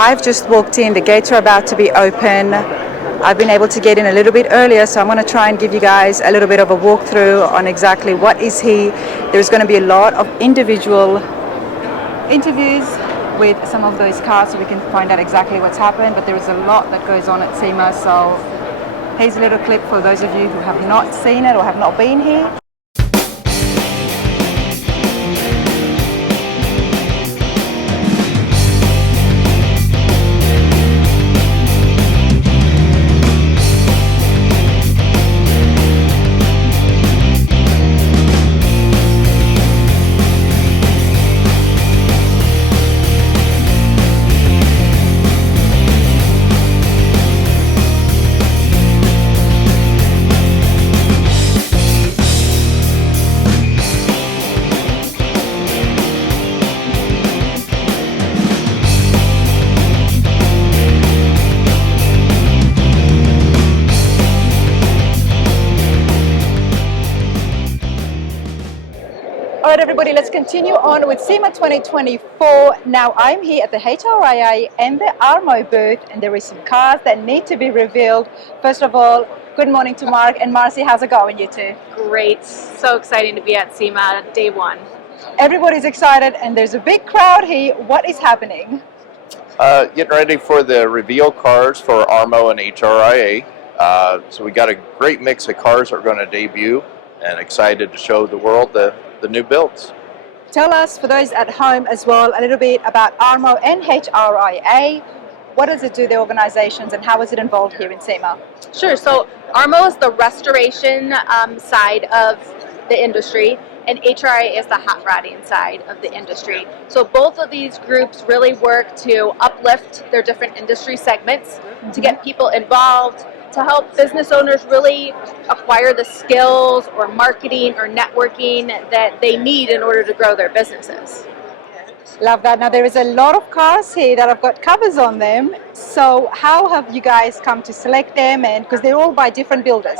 I've just walked in, the gates are about to be open. I've been able to get in a little bit earlier, so I'm going to try and give you guys a little bit of a walkthrough on exactly what is he. There's going to be a lot of individual interviews with some of those cars so we can find out exactly what's happened, but there is a lot that goes on at Sema, so here's a little clip for those of you who have not seen it or have not been here. All right, everybody, let's continue on with SEMA 2024. Now, I'm here at the HRIA and the ARMO booth, and there is some cars that need to be revealed. First of all, good morning to Mark and Marcy. How's it going, you two? Great. So exciting to be at SEMA day one. Everybody's excited, and there's a big crowd here. What is happening? Getting ready for the reveal cars for ARMO and HRIA. So we got a great mix of cars that are going to debut, and excited to show the world the new builds. Tell us, for those at home as well, a little bit about ARMO and HRIA. What does it do, the organizations, and how is it involved here in SEMA? Sure. So ARMO is the restoration side of the industry, and HRIA is the hot rodding side of the industry. So both of these groups really work to uplift their different industry segments, to get people involved, to help business owners really acquire the skills or marketing or networking that they need in order to grow their businesses. Love that. Now, there is a lot of cars here that have got covers on them. So how have you guys come to select them? And because they're all by different builders.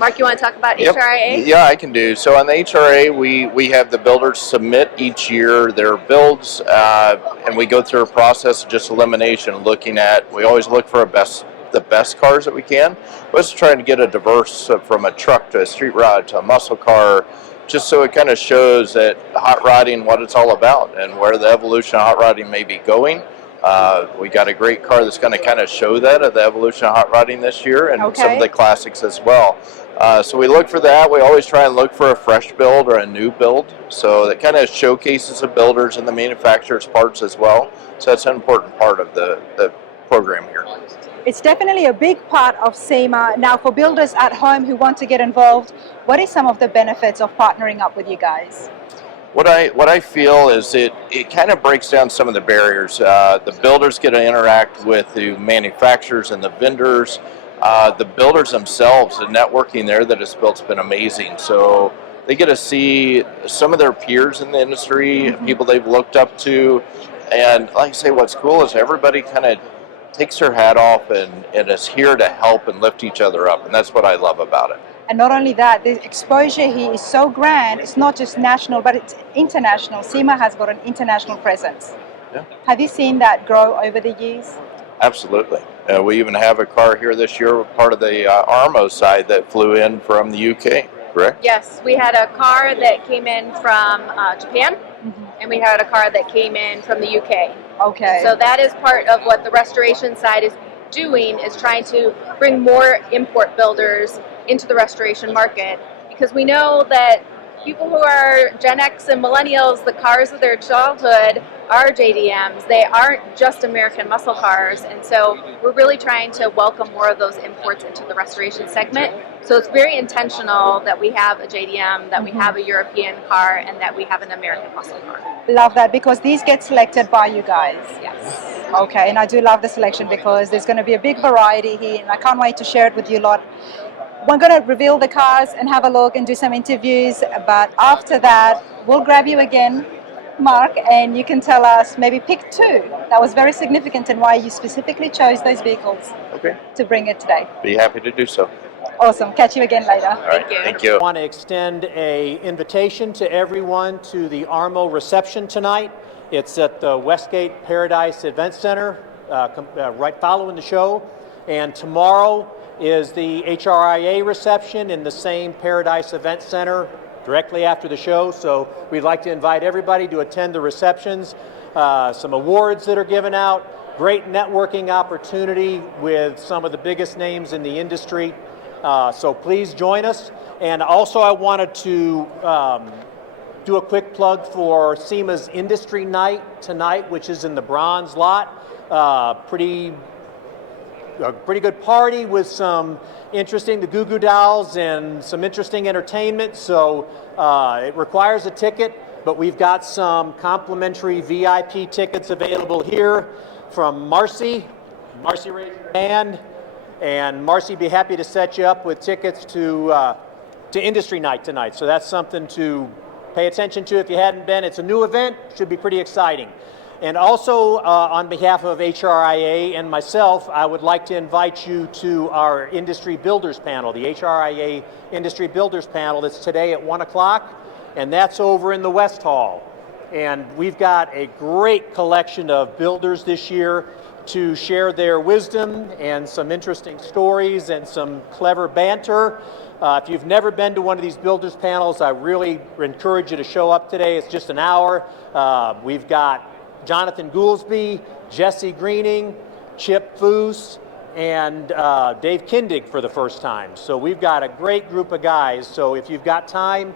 Mark, you want to talk about HRIA? Yeah, I can do. So on the HRA, we have the builders submit each year their builds, and we go through a process of just elimination, looking at, we always look for the best cars that we can. We're just trying to get a diverse, from a truck to a street rod to a muscle car, just so it kind of shows that hot rodding, what it's all about, and where the evolution of hot rodding may be going. We got a great car that's going to kind of show that of the evolution of hot rodding this year, and some of the classics as well. So we look for that. We always try and look for a fresh build or a new build, so that kind of showcases the builders and the manufacturers' parts as well. So that's an important part of the program here. It's definitely a big part of SEMA. Now, for builders at home who want to get involved, what is some of the benefits of partnering up with you guys? What I feel is it kind of breaks down some of the barriers. The builders get to interact with the manufacturers and the vendors. The builders themselves, the networking there that is built's been amazing. So they get to see some of their peers in the industry, people they've looked up to. And like I say, what's cool is everybody kind of takes their hat off and is here to help and lift each other up. And that's what I love about it. And not only that, the exposure here is so grand. It's not just national, but it's international. SEMA has got an international presence. Yeah. Have you seen that grow over the years? Absolutely. We even have a car here this year, part of the ARMO side, that flew in from the UK, correct? Yes, we had a car that came in from Japan, and we had a car that came in from the UK. Okay. So that is part of what the restoration side is doing, is trying to bring more import builders into the restoration market, because we know that people who are Gen X and millennials, the cars of their childhood are JDMs. They aren't just American muscle cars, and so we're really trying to welcome more of those imports into the restoration segment. So it's very intentional that we have a JDM, that we have a European car, and that we have an American muscle car. Love that, because these get selected by you guys. Yes. Okay, and I do love the selection because there's going to be a big variety here, and I can't wait to share it with you a lot. We're going to reveal the cars and have a look and do some interviews, but after that, we'll grab you again, Mark, and you can tell us, maybe pick two that was very significant and why you specifically chose those vehicles to bring it today. Be happy to do so. Awesome. Catch you again later. All right, thank you. I want to extend an invitation to everyone to the ARMO reception tonight. It's at the Westgate Paradise Event Center, right following the show. And tomorrow is the HRIA reception in the same Paradise Event Center directly after the show. So we'd like to invite everybody to attend the receptions. Some awards that are given out, great networking opportunity with some of the biggest names in the industry. So please join us. And also I wanted to do a quick plug for Sema's Industry Night tonight, which is in the bronze lot. A pretty good party with some interesting, the Goo Goo Dolls and some interesting entertainment. So it requires a ticket, but we've got some complimentary VIP tickets available here from Marcy. Marcy, raise your hand. And Marcy, be happy to set you up with tickets to Industry Night tonight. So that's something to pay attention to if you hadn't been. It's a new event, should be pretty exciting. And also, on behalf of HRIA and myself, I would like to invite you to our Industry Builders Panel, the HRIA Industry Builders Panel that's today at 1 o'clock, and that's over in the West Hall. And we've got a great collection of builders this year to share their wisdom and some interesting stories and some clever banter. If you've never been to one of these builders panels, I really encourage you to show up today. It's just an hour. We've got Jonathan Goolsby, Jesse Greening, Chip Foose, and Dave Kindig for the first time. So we've got a great group of guys. So if you've got time,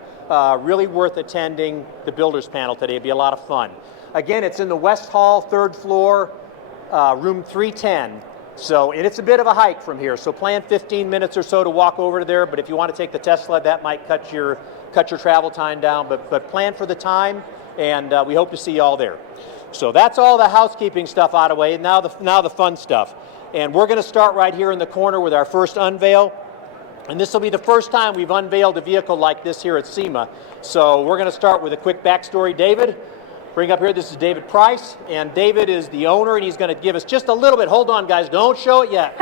really worth attending the Builders Panel today. It'd be a lot of fun. Again, it's in the West Hall, 3rd floor, room 310. So, and it's a bit of a hike from here. So plan 15 minutes or so to walk over to there. But if you want to take the Tesla, that might cut your travel time down. But plan for the time, and we hope to see you all there. So that's all the housekeeping stuff out of the way. Now the fun stuff. And we're going to start right here in the corner with our first unveil. And this will be the first time we've unveiled a vehicle like this here at Sema. So we're going to start with a quick backstory. David, bring up here. This is David Price. And David is the owner, and he's going to give us just a little bit. Hold on, guys. Don't show it yet.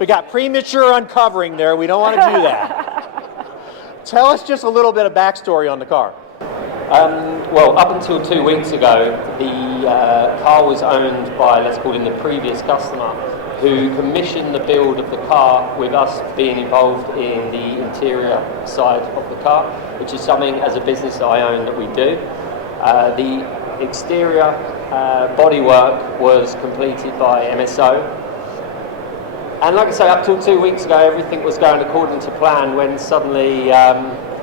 We got premature uncovering there. We don't want to do that. Tell us just a little bit of backstory on the car. Well, up until 2 weeks ago, the car was owned by, let's call him the previous customer, who commissioned the build of the car with us being involved in the interior side of the car, which is something as a business that I own that we do. The exterior bodywork was completed by MSO. And like I say, up till 2 weeks ago, everything was going according to plan when suddenly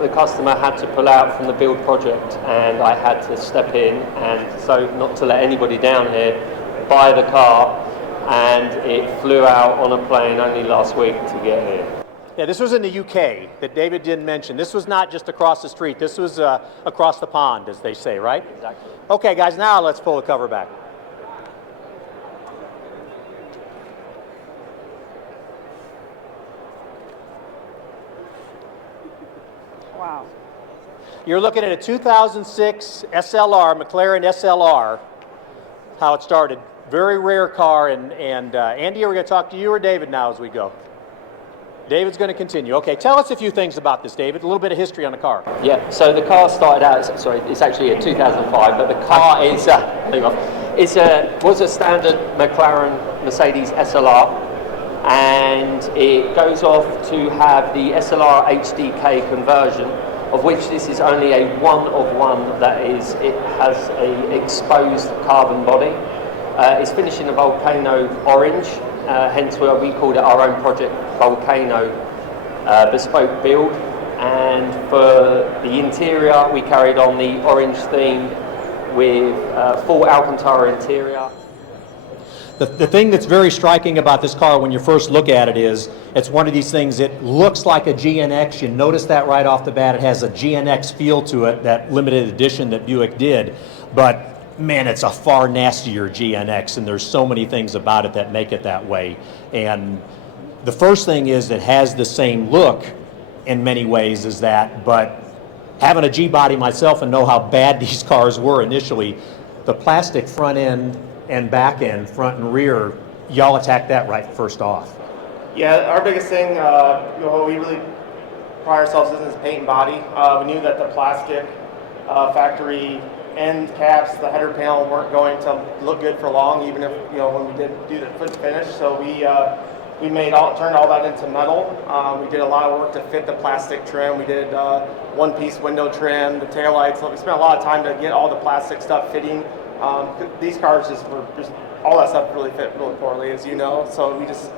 the customer had to pull out from the build project, and I had to step in, and so not to let anybody down here, buy the car, and it flew out on a plane only last week to get here. Yeah, this was in the UK that David didn't mention. This was not just across the street. This was across the pond, as they say, right? Exactly. Okay, guys, now let's pull the cover back. Wow. You're looking at a 2006 SLR, McLaren SLR, how it started. Very rare car, and Andy, are we going to talk to you or David now as we go? David's going to continue. Okay, tell us a few things about this, David, a little bit of history on the car. Yeah, so the car started out, sorry, it's actually a 2005, but the car is, was a standard McLaren Mercedes SLR, and it goes off to have the SLR HDK conversion, of which this is only a one of one, that is, it has a exposed carbon body. It's finished in a volcano orange, hence why we called it our own project, Volcano bespoke build. And for the interior, we carried on the orange theme with full Alcantara interior. The thing that's very striking about this car when you first look at it is it's one of these things, it looks like a GNX. You notice that right off the bat. It has a GNX feel to it, that limited edition that Buick did. But man, it's a far nastier GNX, and there's so many things about it that make it that way. And the first thing is it has the same look in many ways as that, but having a G-body myself and know how bad these cars were initially, the plastic front end and back end, front and rear, y'all attacked that right first off. Yeah, our biggest thing, we really pride ourselves in is paint and body. We knew that the plastic factory end caps, the header panel, weren't going to look good for long, even if when we did do the foot finish. So we turned all that into metal. We did a lot of work to fit the plastic trim. We did one-piece window trim, the taillights. We spent a lot of time to get all the plastic stuff fitting. These cars just all that stuff really fit really poorly, as you know. So we just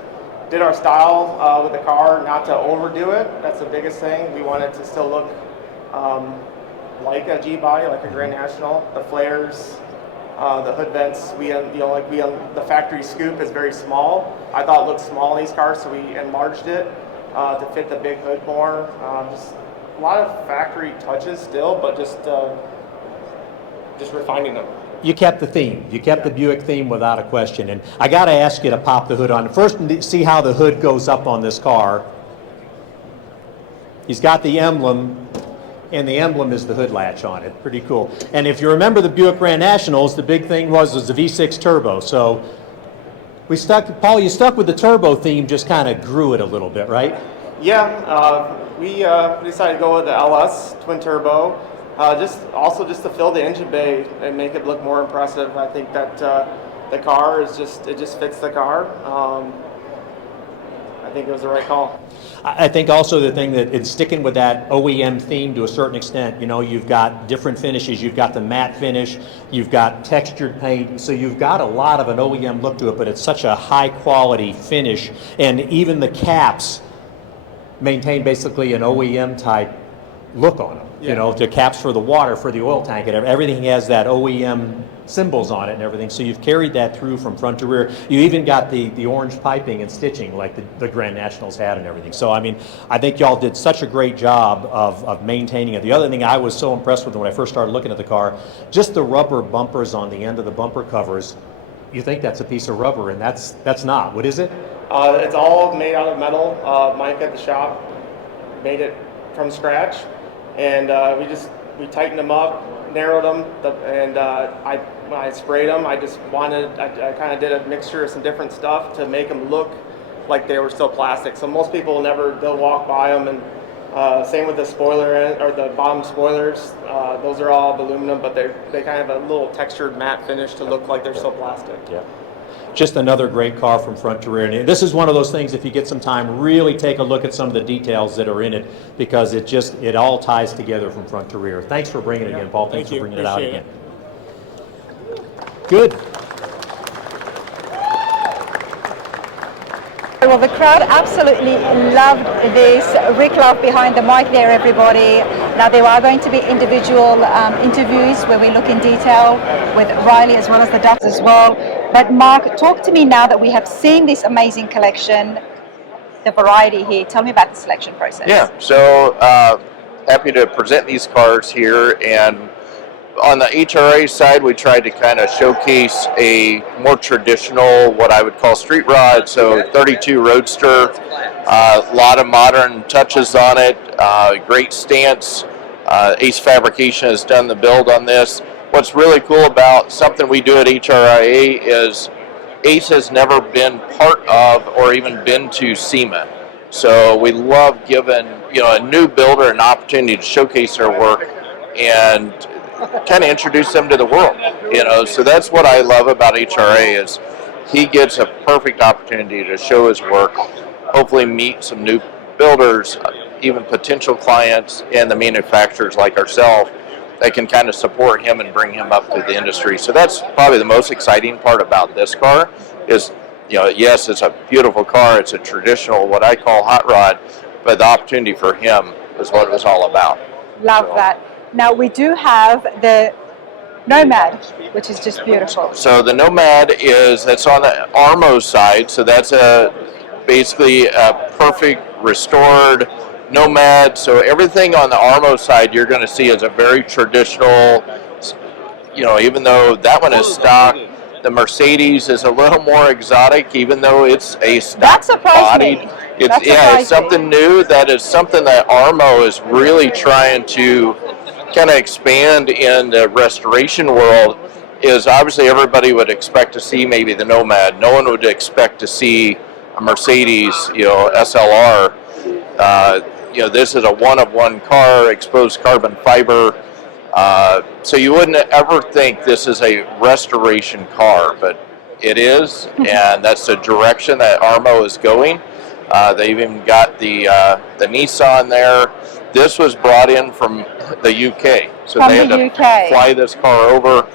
did our style with the car, not to overdo it. That's the biggest thing. We wanted to still look like a G body, like a Grand National. The flares, the hood vents, the factory scoop is very small. I thought it looked small in these cars, so we enlarged it to fit the big hood more. Just a lot of factory touches still, but just refining them. You kept the theme. You kept the Buick theme without a question. And I got to ask you to pop the hood on. First, see how the hood goes up on this car. He's got the emblem, and the emblem is the hood latch on it. Pretty cool. And if you remember the Buick Grand Nationals, the big thing was the V6 turbo. So Paul, you stuck with the turbo theme, just kind of grew it a little bit, right? Yeah, we decided to go with the LS twin turbo. Just to fill the engine bay and make it look more impressive. I think that the car it just fits the car. I think it was the right call. I think also the thing that it's sticking with that OEM theme to a certain extent. You've got different finishes. You've got the matte finish. You've got textured paint. So you've got a lot of an OEM look to it, but it's such a high quality finish. And even the caps maintain basically an OEM type look on them. Yeah. The caps for the water, for the oil tank, and everything has that OEM symbols on it and everything. So you've carried that through from front to rear. You even got the orange piping and stitching like the Grand Nationals had and everything. So, I think y'all did such a great job of maintaining it. The other thing I was so impressed with when I first started looking at the car, just the rubber bumpers on the end of the bumper covers. You think that's a piece of rubber, and that's not. What is it? It's all made out of metal. Mike at the shop made it from scratch. And we tightened them up, narrowed them, and when I sprayed them, I kind of did a mixture of some different stuff to make them look like they were still plastic. So most people they'll walk by them, and same with the spoiler or the bottom spoilers. Those are all aluminum, but they kind of have a little textured matte finish to look like they're still plastic. Yeah. Just another great car from front to rear. And this is one of those things, if you get some time, really take a look at some of the details that are in it, because it all ties together from front to rear. Thanks for bringing it again, Paul. Thanks for bringing it out again. Good. Well, the crowd absolutely loved this. Rick Love behind the mic there, everybody. Now, there are going to be individual interviews where we look in detail with Riley as well as the doctors as well. But Mark, talk to me now that we have seen this amazing collection, the variety here. Tell me about the selection process. Yeah, so happy to present these cars here. And on the HRA side, we tried to kind of showcase a more traditional, what I would call street rod, so 32 Roadster, a lot of modern touches on it, great stance. Ace Fabrication has done the build on this. What's really cool about something we do at HRIA is Ace has never been part of or even been to Sema. So we love giving a new builder an opportunity to showcase their work and kind of introduce them to the world. So that's what I love about HRA is he gets a perfect opportunity to show his work, hopefully meet some new builders, even potential clients and the manufacturers like ourselves that can kind of support him and bring him up to the industry. So that's probably the most exciting part about this car is, yes, it's a beautiful car. It's a traditional, what I call hot rod, but the opportunity for him is what it was all about. Love that. Now, we do have the Nomad, which is just beautiful. So the Nomad that's on the ARMO side. So that's basically a perfect restored Nomad. So everything on the ARMO side you're going to see is a very traditional, even though that one is stock, the Mercedes is a little more exotic, even though it's a stock bodied. It's something new. That is something that ARMO is really trying to kind of expand in the restoration world. Is obviously everybody would expect to see maybe the Nomad. No one would expect to see a Mercedes, SLR. This is a one-of-one car, exposed carbon fiber. So you wouldn't ever think this is a restoration car, but it is, and that's the direction that ARMO is going. They've even got the Nissan there. This was brought in from the UK, so they had to fly this car over,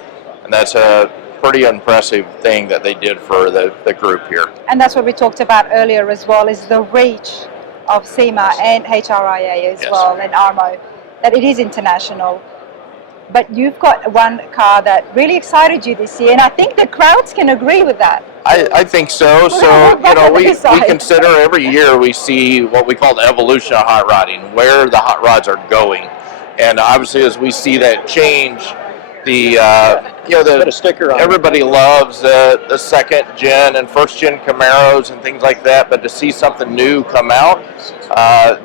and that's a pretty impressive thing that they did for the group here. And that's what we talked about earlier as well, is the reach of Sema and HRIA as well, and ARMO, that it is international. But you've got one car that really excited you this year, and I think the crowds can agree with that. I think so. So, we consider every year we see what we call the evolution of hot rodding, where the hot rods are going. And obviously as we see that change, everybody loves the second gen and first gen Camaros and things like that, but to see something new come out,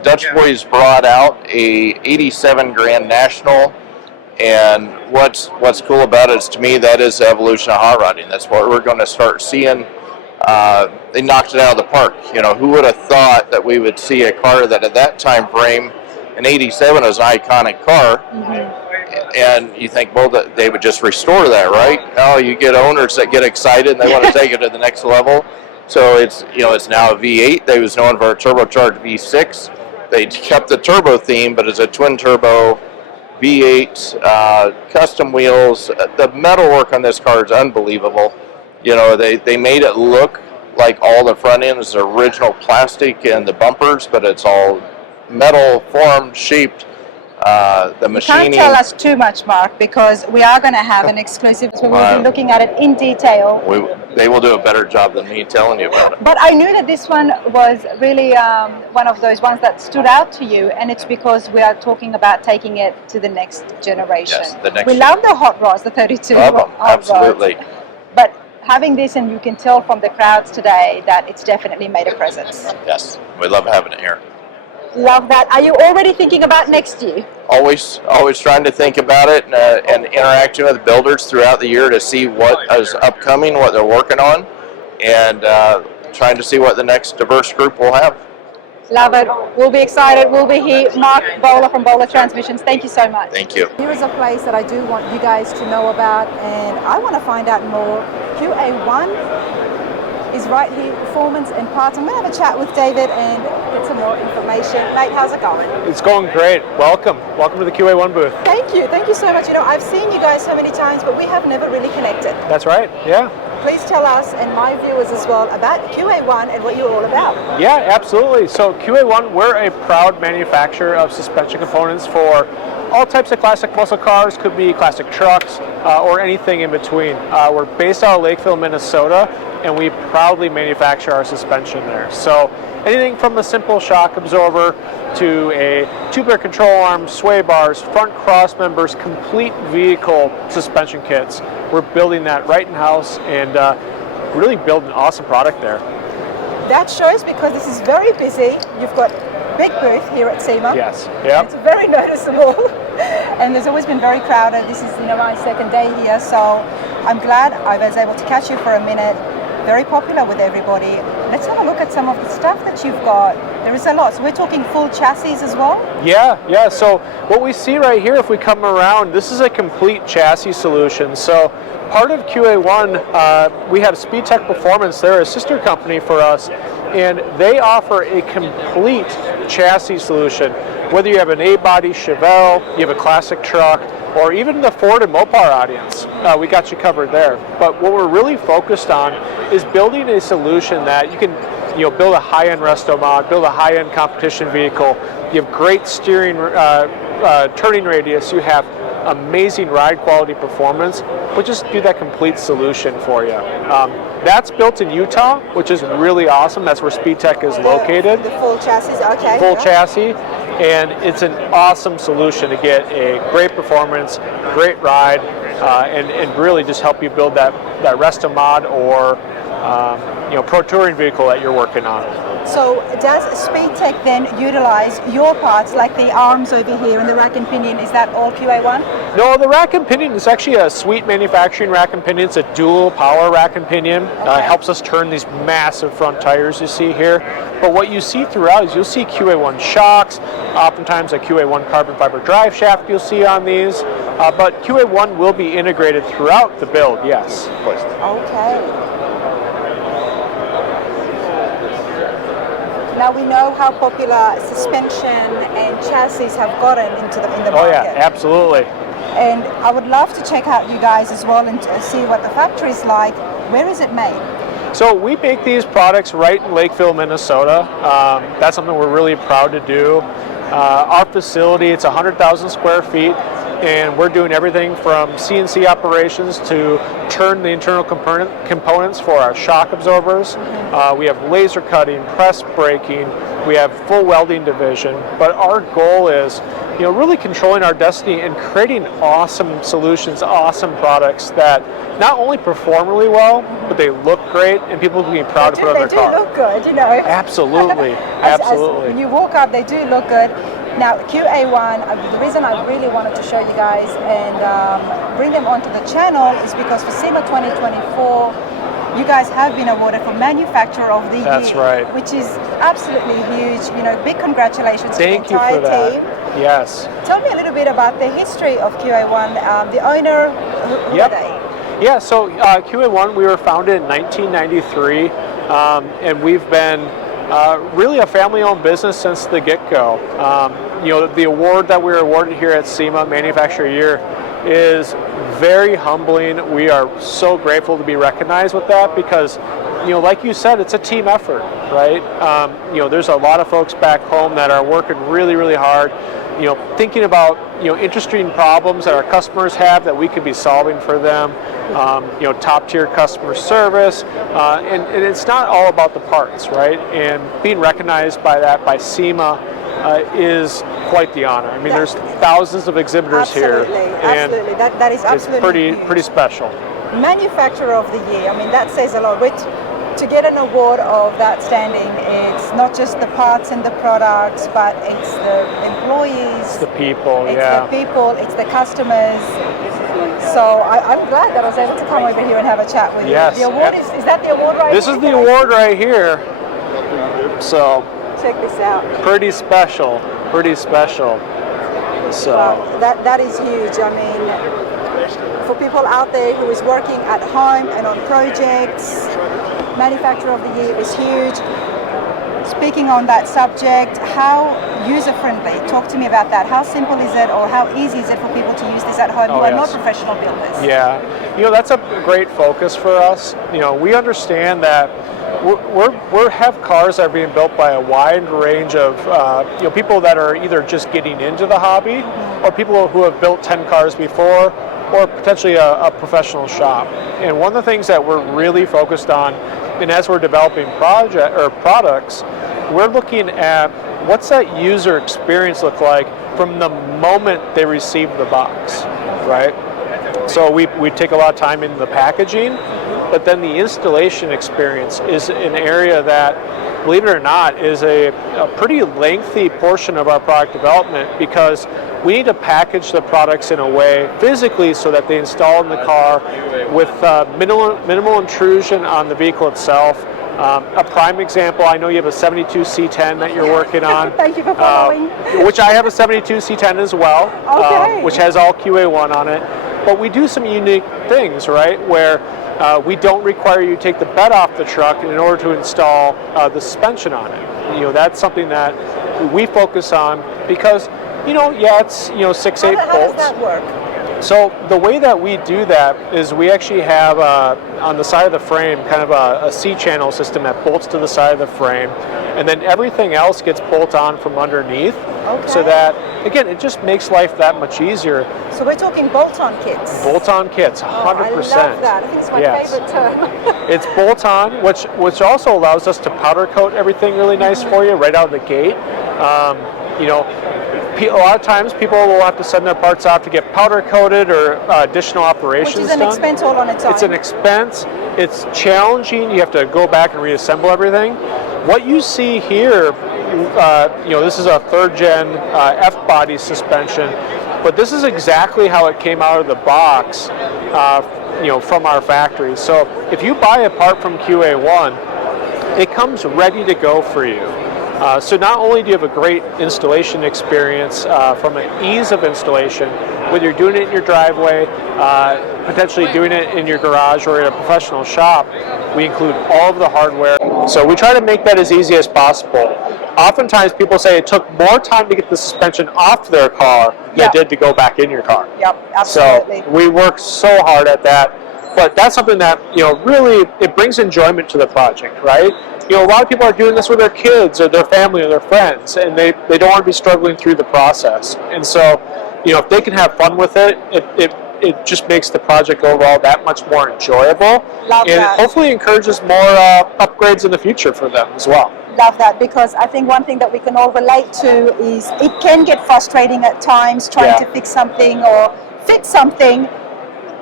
Dutch Boys brought out a 87 Grand National. And what's cool about it is, to me, that is the evolution of hot rodding. That's what we're going to start seeing. They knocked it out of the park. Who would have thought that we would see a car that at that time frame, an 87 is an iconic car, and you think, well, that they would just restore that, right? Oh, you get owners that get excited and they want to take it to the next level. So it's now a V8. They was known for a turbocharged V6. They kept the turbo theme, but it's a twin turbo V8, custom wheels. The metal work on this car is unbelievable. They made it look like all the front end is original plastic and the bumpers, but it's all metal formed, shaped. The machining. You can't tell us too much, Mark, because we are going to have an exclusive. So we'll be looking at it in detail. They will do a better job than me telling you about it. But I knew that this one was really one of those ones that stood out to you, and it's because we are talking about taking it to the next generation. Yes, the next. We love the hot rods, the 32 love them, hot absolutely. rods. But having this, and you can tell from the crowds today that it's definitely made a presence. Yes, we love having it here. Love that. Are you already thinking about next year? Always trying to think about it and interacting with builders throughout the year to see what is upcoming, what they're working on, and trying to see what the next diverse group will have. Love it. We'll be excited. We'll be here. Mark Bowler from Bowler Transmissions. Thank you so much. Thank you. Here is a place that I do want you guys to know about, and I want to find out more. QA1 is right here, performance and parts. I'm going to have a chat with David and get some more information. Mate, how's it going? It's going great. Welcome to the QA1 booth. Thank you so much. I've seen you guys so many times, but we have never really connected. That's right, yeah. Please tell us, and my viewers as well, about QA1 and what you're all about. Yeah, absolutely. So QA1, we're a proud manufacturer of suspension components for all types of classic muscle cars, could be classic trucks, or anything in between. We're based out of Lakeville, Minnesota, and we proudly manufacture our suspension there. So anything from a simple shock absorber to a tubular control arm, sway bars, front cross members, complete vehicle suspension kits. We're building that right in-house and really building an awesome product there. That shows, because this is very busy. You've got a big booth here at Sema. Yes, yeah. It's very noticeable. And there's always been very crowded. This is my second day here, so I'm glad I was able to catch you for a minute. Very popular with everybody. Let's have a look at some of the stuff that you've got. There is a lot. So we're talking full chassis as well? Yeah. So what we see right here, if we come around, this is a complete chassis solution. So part of QA1, we have SpeedTech Performance. They're a sister company for us, and they offer a complete chassis solution. Whether you have an A-body Chevelle, you have a classic truck, or even the Ford and Mopar audience, we got you covered there. But what we're really focused on is building a solution that you can build a high-end resto mod, build a high-end competition vehicle. You have great steering, turning radius. You have amazing ride quality performance. We'll just do that complete solution for you. That's built in Utah, which is really awesome. That's where SpeedTech is located. The full chassis, okay. Full chassis, and it's an awesome solution to get a great performance, great ride, and really just help you build that resto mod or pro touring vehicle that you're working on. So does SpeedTech then utilize your parts, like the arms over here and the rack and pinion? Is that all QA1? No, the rack and pinion is actually a Sweet manufacturing rack and pinion. It's a dual power rack and pinion. Helps us turn these massive front tires you see here. But what you see throughout is you'll see QA1 shocks, oftentimes a QA1 carbon fiber drive shaft you'll see on these. But QA1 will be integrated throughout the build, yes. Okay. Now we know how popular suspension and chassis have gotten in the market. Oh yeah, absolutely. And I would love to check out you guys as well and see what the factory is like. Where is it made? So we make these products right in Lakeville, Minnesota. That's something we're really proud to do. Our facility, it's 100,000 square feet, and we're doing everything from CNC operations to turn the internal components for our shock absorbers. We have laser cutting, press braking, we have full welding division, but our goal is really controlling our destiny and creating awesome solutions, awesome products that not only perform really well, but they look great and people can be proud to put on their car. They do look good, Absolutely, absolutely. When you walk up, they do look good. Now, QA1, the reason I really wanted to show you guys and bring them onto the channel is because for SEMA 2024, you guys have been awarded for Manufacturer of the Year. That's right. Which is absolutely huge. Big congratulations to the entire Thank you for that. team. Yes. Tell me a little bit about the history of QA1, the owner, who are they? Yeah, so QA1, we were founded in 1993, and we've been really a family-owned business since the get-go. The award that we were awarded here at SEMA, Manufacturer of the Year, is very humbling. We are so grateful to be recognized with that because, like you said, it's a team effort, right? There's a lot of folks back home that are working really, really hard, thinking about, interesting problems that our customers have that we could be solving for them, top-tier customer service, and it's not all about the parts, right? And being recognized by that, by SEMA, is quite the honor. I mean, there's thousands of exhibitors here. Absolutely, that is absolutely it's pretty special. Manufacturer of the Year, I mean, that says a lot. To get an award of that standing, it's not just the parts and the products, but it's the employees, it's the people, it's the customers. So I'm glad that I was able to come over here and have a chat with you. The award is that the award right here? This is the award right here. So check this out. Pretty special. So wow, that is huge. I mean, for people out there who is working at home and on projects, Manufacturer of the Year is huge. Speaking on that subject, how user-friendly? Talk to me about that. How simple is it, or how easy is it for people to use this at home who are not professional builders? Yeah, that's a great focus for us. We understand that we have cars that are being built by a wide range of people that are either just getting into the hobby, or people who have built 10 cars before, or potentially a professional shop. And one of the things that we're really focused on, and as we're developing products, we're looking at what's that user experience look like from the moment they receive the box, right? So we take a lot of time in the packaging, but then the installation experience is an area that, believe it or not, is a pretty lengthy portion of our product development, because we need to package the products in a way physically so that they install in the car with minimal intrusion on the vehicle itself. A prime example, I know you have a 72 C10 that you're working on. Thank you for following. Which I have a 72 C10 as well, which has all QA1 on it. But we do some unique things, right, where we don't require you to take the bed off the truck in order to install the suspension on it. That's something that we focus on because, it's 6-8 bolts. How does that work? So the way that we do that is we actually have on the side of the frame kind of a C-channel system that bolts to the side of the frame, and then everything else gets bolt on from underneath. Okay. So that, again, it just makes life that much easier. So we're talking bolt-on kits. Bolt-on kits, 100%. I love that. I think it's my favorite term. It's bolt-on, which also allows us to powder coat everything really nice for you right out of the gate. A lot of times people will have to send their parts out to get powder coated or additional operations done. Which is an expense all on its own. It's an expense. It's challenging. You have to go back and reassemble everything. What you see here, this is a third-gen F-body suspension, but this is exactly how it came out of the box, from our factory. So if you buy a part from QA1, it comes ready to go for you. So not only do you have a great installation experience from an ease of installation, whether you're doing it in your driveway, potentially doing it in your garage or in a professional shop, we include all of the hardware. So we try to make that as easy as possible. Oftentimes people say it took more time to get the suspension off their car than it did to go back in your car. Yep, absolutely. So we work so hard at that. But that's something that, really, it brings enjoyment to the project, right? A lot of people are doing this with their kids or their family or their friends, and they don't want to be struggling through the process. And so, if they can have fun with it, it just makes the project overall that much more enjoyable. Love and that. It hopefully encourages more upgrades in the future for them as well. Love that, because I think one thing that we can all relate to is it can get frustrating at times trying to fix something or fit something,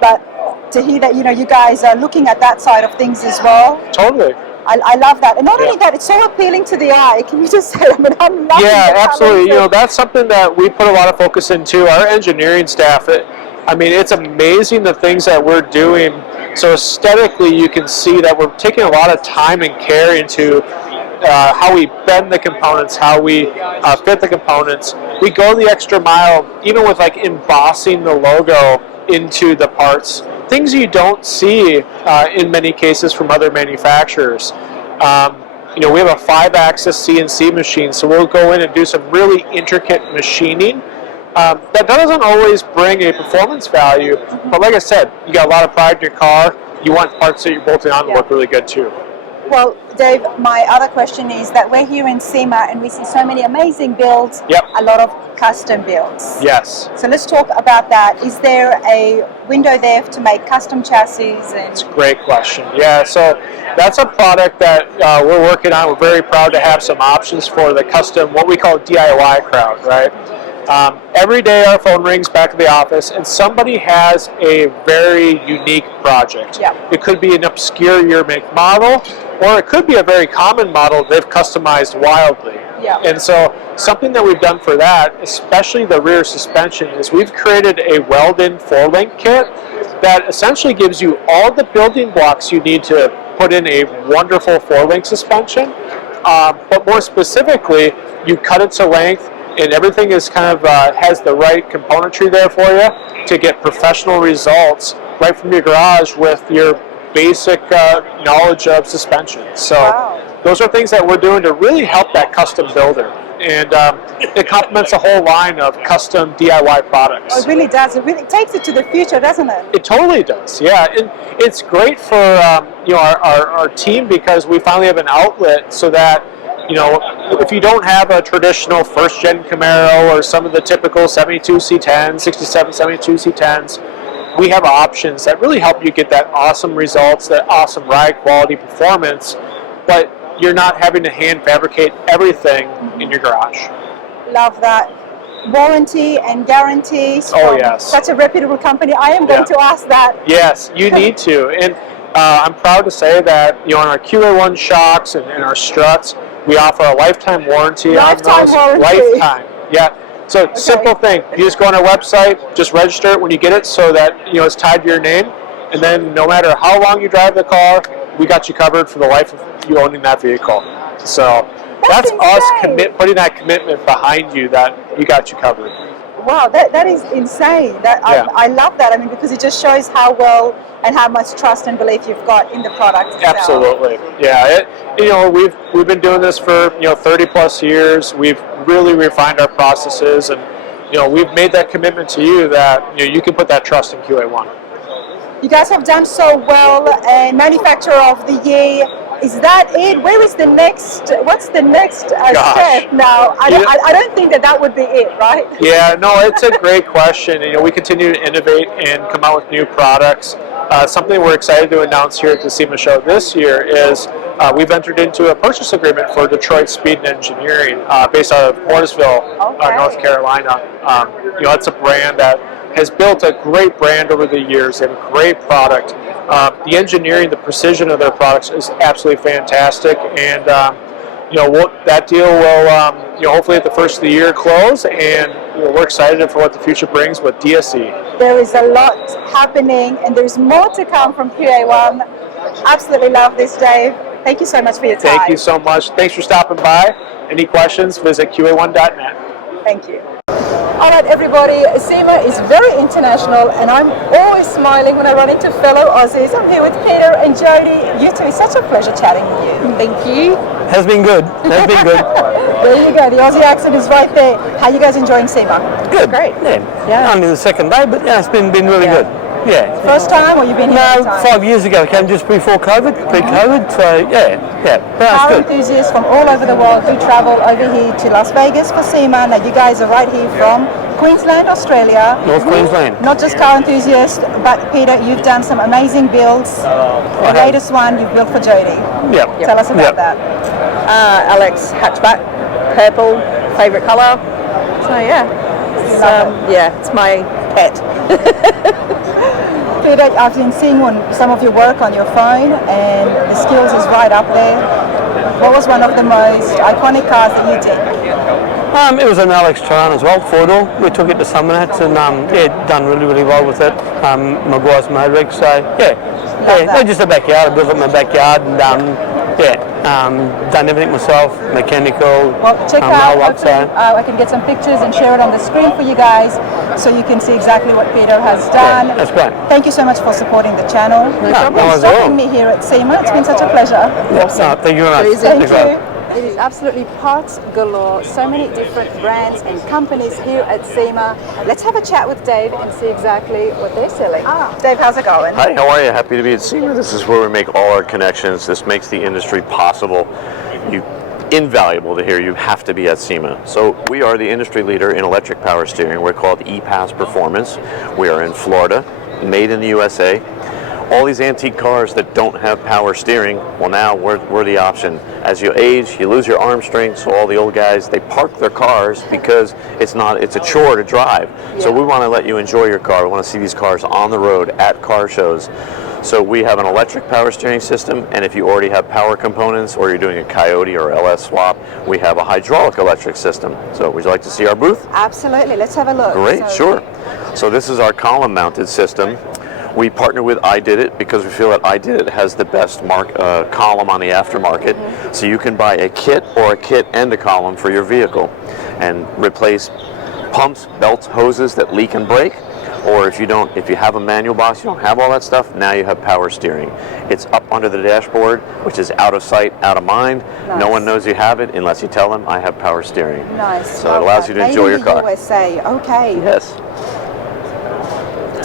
but to hear that you guys are looking at that side of things as well. Totally. I love that, and not only that, it's so appealing to the eye. Can you just say? I'm loving Yeah, the absolutely. colors. That's something that we put a lot of focus into. Our engineering staff. It's amazing the things that we're doing. So aesthetically, you can see that we're taking a lot of time and care into how we bend the components, how we fit the components. We go the extra mile, even with like embossing the logo into the parts. Things you don't see in many cases from other manufacturers. We have a 5-axis CNC machine, so we'll go in and do some really intricate machining. That doesn't always bring a performance value, but like I said, you got a lot of pride in your car. You want parts that you're bolting on to work really good too. Well, Dave, my other question is that we're here in Sema and we see so many amazing builds, a lot of custom builds. Yes. So let's talk about that. Is there a window there to make custom chassis? It's a great question. Yeah, so that's a product that we're working on. We're very proud to have some options for the custom, what we call DIY crowd, right? Every day our phone rings back at the office and somebody has a very unique project. It could be an obscure year make model, or it could be a very common model they've customized wildly. And so something that we've done for that, especially the rear suspension, is we've created a weld-in 4-link kit that essentially gives you all the building blocks you need to put in a wonderful 4-link suspension. But more specifically, you cut it to length, and everything is kind of has the right componentry there for you to get professional results right from your garage with your basic knowledge of suspension. So those are things that we're doing to really help that custom builder. And it complements a whole line of custom DIY products. Oh, it really does. It really takes it to the future, doesn't it? It totally does, yeah. And it's great for our team, because we finally have an outlet so that if you don't have a traditional first-gen Camaro or some of the typical 72 C10s, 67 72 C10s, we have options that really help you get that awesome results, that awesome ride quality performance, but you're not having to hand fabricate everything in your garage. Love that. Warranty and guarantees from such a reputable company. I am going to ask that. Yes, you need to. And I'm proud to say that on our QA1 shocks and our struts, we offer a lifetime warranty on those. Lifetime. Yeah. So simple thing. You just go on our website, just register it when you get it, so that it's tied to your name, and then no matter how long you drive the car, we got you covered for the life of you owning that vehicle. So that's us putting that commitment behind you, that you got you covered. Wow, that is insane. I love that. I mean, because it just shows how well and how much trust and belief you've got in the product itself. Absolutely, yeah. We've been doing this for 30 plus years. We've really refined our processes, and we've made that commitment to you that you can put that trust in QA1. You guys have done so well, and Manufacturer of the Year. Is that it? Where is the next? What's the next step now? I don't think that would be it, right? Yeah, no, it's a great question. We continue to innovate and come out with new products. Something we're excited to announce here at the Sema show this year is we've entered into a purchase agreement for Detroit Speed and Engineering, based out of Mooresville, North Carolina. It's a brand that has built a great brand over the years and a great product. The engineering, the precision of their products is absolutely fantastic, and that deal will, hopefully at the first of the year close, and we're excited for what the future brings with DSE. There is a lot happening, and there's more to come from QA1. Absolutely love this, Dave. Thank you so much for your time. Thank you so much. Thanks for stopping by. Any questions, visit qa1.net. Thank you. All right, everybody, Sema is very international, and I'm always smiling when I run into fellow Aussies. I'm here with Peter and Jody. You two, it's such a pleasure chatting with you. Thank you. Has been good. Has been good. There you go. The Aussie accent is right there. How are you guys enjoying Sema? Good. Great. Yeah. Only the second day, but yeah, it's been really good. Yeah. First time, or you've been here? No, 5 years ago. Came just before COVID, pre-COVID. So yeah. That's Car good. enthusiasts from all over the world who travel over here to Las Vegas for Sema. Now, you guys are right here from Queensland, Australia. North Queensland. Not just car enthusiasts, but Peter, you've done some amazing builds. The latest one you've built for Jody. Yeah. Tell us about that. Alex, hatchback, purple, favourite colour. So yeah, it's my pet. Peter, I've been seeing some of your work on your phone, and the skills is right up there. What was one of the most iconic cars that you did? It was an Alex Tron as well, 4-door. We took it to Summernet and done really well with it. Maguire's Motorig, so they're just a backyard. I built it in my backyard and done everything myself, mechanical. Well, check out, hopefully, I can get some pictures and share it on the screen for you guys so you can see exactly what Peter has done. Yeah, that's great. Thank you so much for supporting the channel. No, for having me here at Sema. It's been such a pleasure. Awesome. Thank you very much. Thank you. It is absolutely parts galore, so many different brands and companies here at Sema. Let's have a chat with Dave and see exactly what they're selling. Dave, how's it going? Hi, how are you? Happy to be at Sema. This is where we make all our connections. This makes the industry possible. Invaluable to hear. You have to be at Sema. So we are the industry leader in electric power steering. We're called EPAS Performance. We are in Florida, made in the USA. All these antique cars that don't have power steering, well now we're the option. As you age, you lose your arm strength, so all the old guys, they park their cars because it's a chore to drive. Yeah. So we want to let you enjoy your car. We want to see these cars on the road at car shows. So we have an electric power steering system, and if you already have power components or you're doing a Coyote or LS swap, we have a hydraulic electric system. So would you like to see our booth? Absolutely, let's have a look. Great, sure. So this is our column mounted system. We partner with iDidit because we feel that iDidit has the best column on the aftermarket. So you can buy a kit or a kit and a column for your vehicle and replace pumps, belts, hoses that leak and break. Or if you have a manual box, you don't have all that stuff, now you have power steering. It's up under the dashboard, which is out of sight, out of mind. Nice. No one knows you have it unless you tell them, I have power steering. Nice. So it allows you to enjoy your car. USA. Okay. Yes.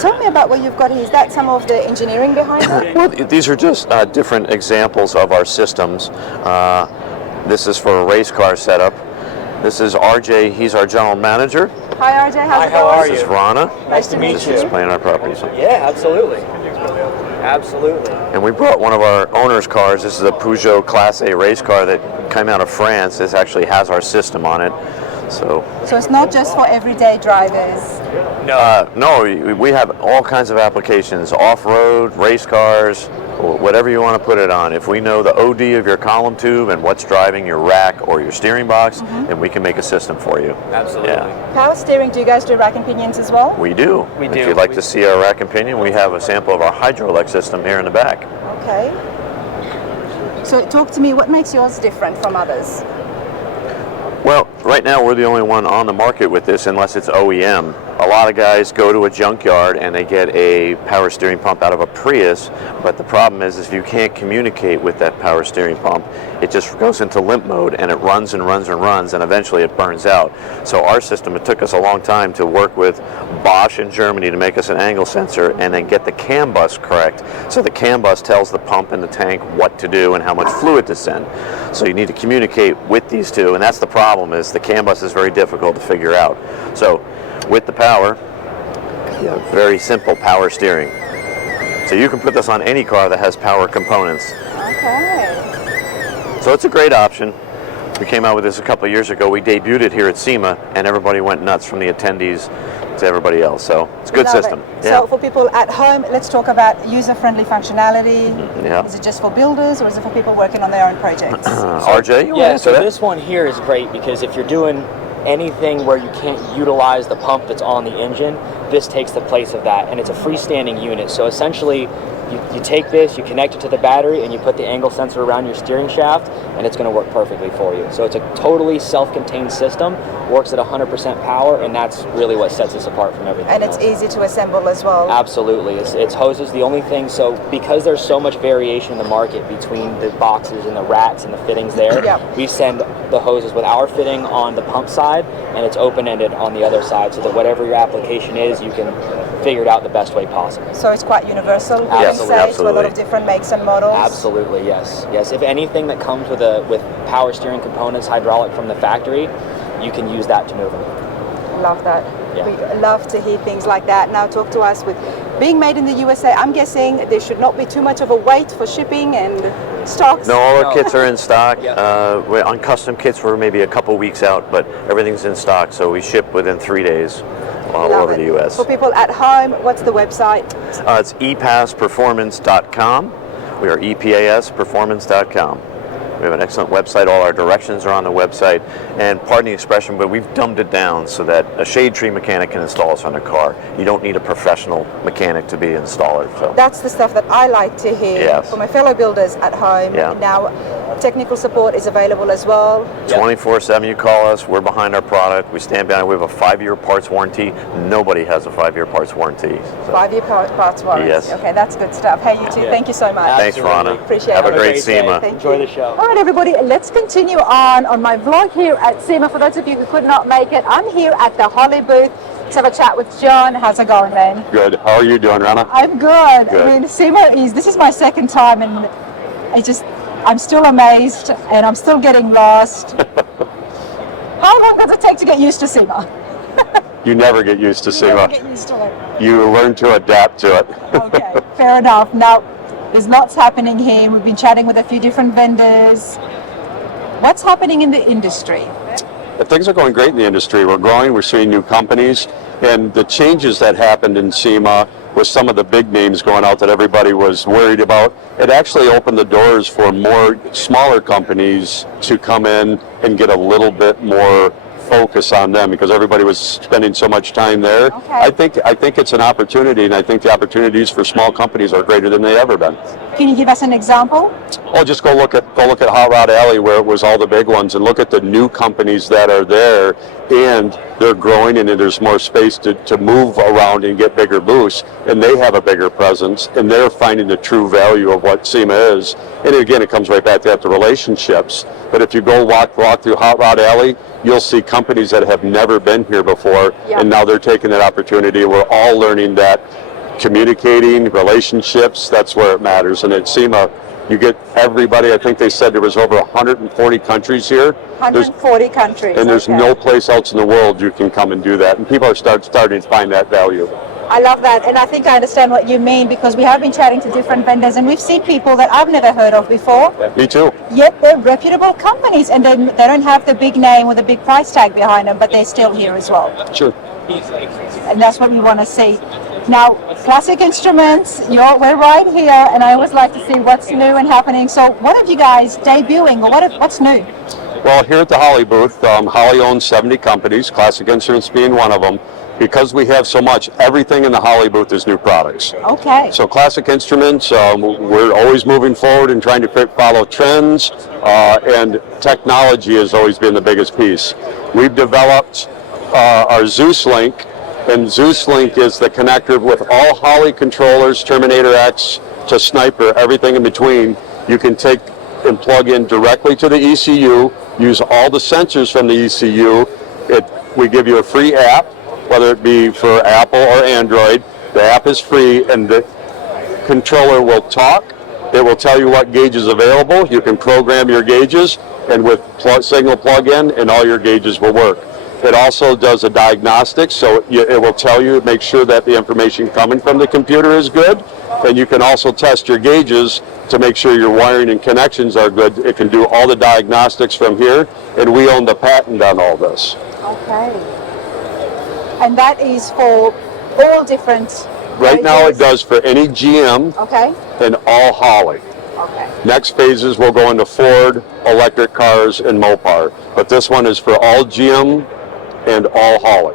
Tell me about what you've got here. Is that some of the engineering behind it? Well, these are just different examples of our systems. This is for a race car setup. This is RJ, he's our general manager. Hi RJ, how's it going? How are you? This is Rana. Nice to meet you. Just explain our properties. Yeah, absolutely. Absolutely. And we brought one of our owner's cars. This is a Peugeot Class A race car that came out of France. This actually has our system on it. So it's not just for everyday drivers? No, we have all kinds of applications, off-road, race cars, whatever you want to put it on. If we know the OD of your column tube and what's driving your rack or your steering box, then we can make a system for you. Absolutely. Yeah. Power steering, do you guys do rack and pinions as well? We do. If you'd like to see our rack and pinion, we have a sample of our Hydrolec system here in the back. Okay. So talk to me, what makes yours different from others? Well, right now we're the only one on the market with this unless it's OEM. A lot of guys go to a junkyard and they get a power steering pump out of a Prius, but the problem is if you can't communicate with that power steering pump, it just goes into limp mode and it runs and runs and runs and eventually it burns out. So our system, it took us a long time to work with Bosch in Germany to make us an angle sensor and then get the CAN bus correct. So the CAN bus tells the pump and the tank what to do and how much fluid to send. So you need to communicate with these two, and that's the problem, is the CAN bus is very difficult to figure out. So with the power, very simple power steering. So you can put this on any car that has power components. Okay. So it's a great option. We came out with this a couple of years ago. We debuted it here at Sema, and everybody went nuts from the attendees to everybody else. So it's a good Love system. it. So for people at home, let's talk about user-friendly functionality. Yeah. Is it just for builders or is it for people working on their own projects? RJ, you Yeah, want to so answer that? this one here is great because if you're doing anything where you can't utilize the pump that's on the engine, this takes the place of that, and it's a freestanding unit. So essentially, you take this, you connect it to the battery, and you put the angle sensor around your steering shaft, and it's going to work perfectly for you. So it's a totally self-contained system, works at 100% power, and that's really what sets us apart from everything And it's else. easy to assemble as well. Absolutely. It's hoses. The only thing, so because there's so much variation in the market between the boxes and the racks and the fittings there, Yep. we send the hoses with our fitting on the pump side, and it's open-ended on the other side, so that whatever your application is, you can figure it out the best way possible. So it's quite universal, would you Yes, say, to a lot absolutely. of different makes and models? Absolutely, yes. Yes, if anything that comes with power steering components, hydraulic from the factory, you can use that to move them. Love that. Yeah. We love to hear things like that. Now talk to us with being made in the USA. I'm guessing there should not be too much of a wait for shipping and stocks. No, all our No. kits are in stock. Yeah. We're on custom kits, we're maybe a couple weeks out, but everything's in stock, so we ship within 3 days all Love over it. the U.S. For people at home, what's the website? It's EPASperformance.com. We are EPASperformance.com. We have an excellent website. All our directions are on the website. And pardon the expression, but we've dumbed it down so that a shade tree mechanic can install this on a car. You don't need a professional mechanic to be an installer. So That's the stuff that I like to hear Yes. for my fellow builders at home. Yeah. Now, technical support is available as well. 24/7, you call us. We're behind our product. We stand behind. We have a 5-year parts warranty. Nobody has a 5-year parts warranty. So. 5-year parts warranty. Yes. Okay, that's good stuff. Hey, you two, Yeah. thank you so much. Thanks, Rana. Appreciate Have it. a great day. SEMA. Thank Enjoy you. the show. All right, everybody, let's continue on my vlog here at Sema. For those of you who could not make it, I'm here at the Holley booth. Let's have a chat with John. How's it going, man? Good. How are you doing, Rana? I'm good. Good. I mean, Sema this is my second time, and I'm still amazed, and I'm still getting lost. How long does it take to get used to Sema? You never get used to You never SEMA. get used to it. You learn to adapt to it. Okay, fair enough. Now, there's lots happening here. We've been chatting with a few different vendors. What's happening in the industry? Things are going great in the industry. We're growing. We're seeing new companies. And the changes that happened in SEMA with some of the big names going out that everybody was worried about, it actually opened the doors for more smaller companies to come in and get a little bit more focus on them because everybody was spending so much time there. Okay. I think it's an opportunity, and I think the opportunities for small companies are greater than they ever been. Can you give us an example? Oh, just go look at Hot Rod Alley where it was all the big ones, and look at the new companies that are there, and they're growing, and there's more space to move around and get bigger booths, and they have a bigger presence, and they're finding the true value of what SEMA is. And again, it comes right back to that, the relationships. But if you go walk through Hot Rod Alley, you'll see companies that have never been here before, Yeah. and now they're taking that opportunity. We're all learning that communicating, relationships, that's where it matters. And at SEMA, you get everybody. I think they said there was over 140 countries here. 140 countries. And there's okay. no place else in the world you can come and do that. And people are starting to find that value. I love that, and I think I understand what you mean because we have been chatting to different vendors and we've seen people that I've never heard of before. Me too. Yet they're reputable companies and they don't have the big name or the big price tag behind them, but they're still here as well. Sure. And that's what we want to see. Now, Classic Instruments, we're right here, and I always like to see what's new and happening. So what have you guys debuting, or what's new? Well, here at the Holley booth, Holley owns 70 companies, Classic Instruments being one of them. Because we have so much, everything in the Holley booth is new products. Okay. So Classic Instruments, we're always moving forward and trying to follow trends, and technology has always been the biggest piece. We've developed our Zeus Link, and Zeus Link is the connector with all Holley controllers, Terminator X to Sniper, everything in between. You can take and plug in directly to the ECU, use all the sensors from the ECU. We give you a free app, whether it be for Apple or Android. The app is free, and the controller will talk. It will tell you what gauge is available. You can program your gauges, and with signal plug-in, and all your gauges will work. It also does a diagnostic, so it will tell you, make sure that the information coming from the computer is good, and you can also test your gauges to make sure your wiring and connections are good. It can do all the diagnostics from here, and we own the patent on all this. Okay. And that is for all different Right now it ranges? does for any GM Okay. and all Holley. Okay. Next phases will go into Ford, electric cars, and Mopar. But this one is for all GM and all Holley.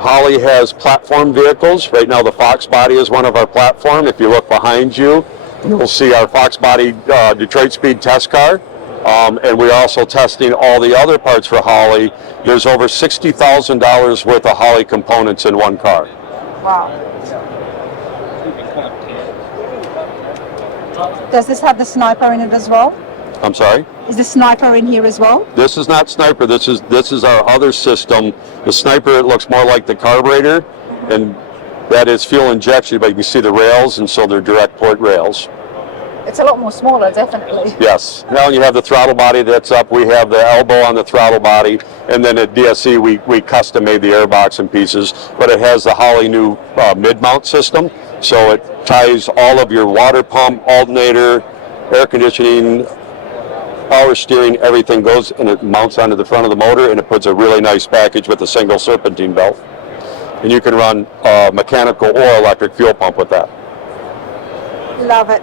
Holley has platform vehicles. Right now the Fox Body is one of our platform. If you look behind you, you'll see our Fox Body Detroit Speed test car. And we're also testing all the other parts for Holley. There's over $60,000 worth of Holley components in one car. Wow. Does this have the sniper in it as well? I'm sorry? Is the sniper in here as well? This is not Sniper. This is our other system. The Sniper, it looks more like the carburetor, and that is fuel injection, but you can see the rails, and so they're direct port rails. It's a lot more smaller, definitely. Yes. Now you have the throttle body that's up. We have the elbow on the throttle body, and then at DSC we custom made the airbox in pieces, but it has the Holley new mid-mount system, so it ties all of your water pump, alternator, air conditioning, power steering, everything goes and it mounts onto the front of the motor, and it puts a really nice package with a single serpentine belt. And you can run mechanical or electric fuel pump with that. Love it.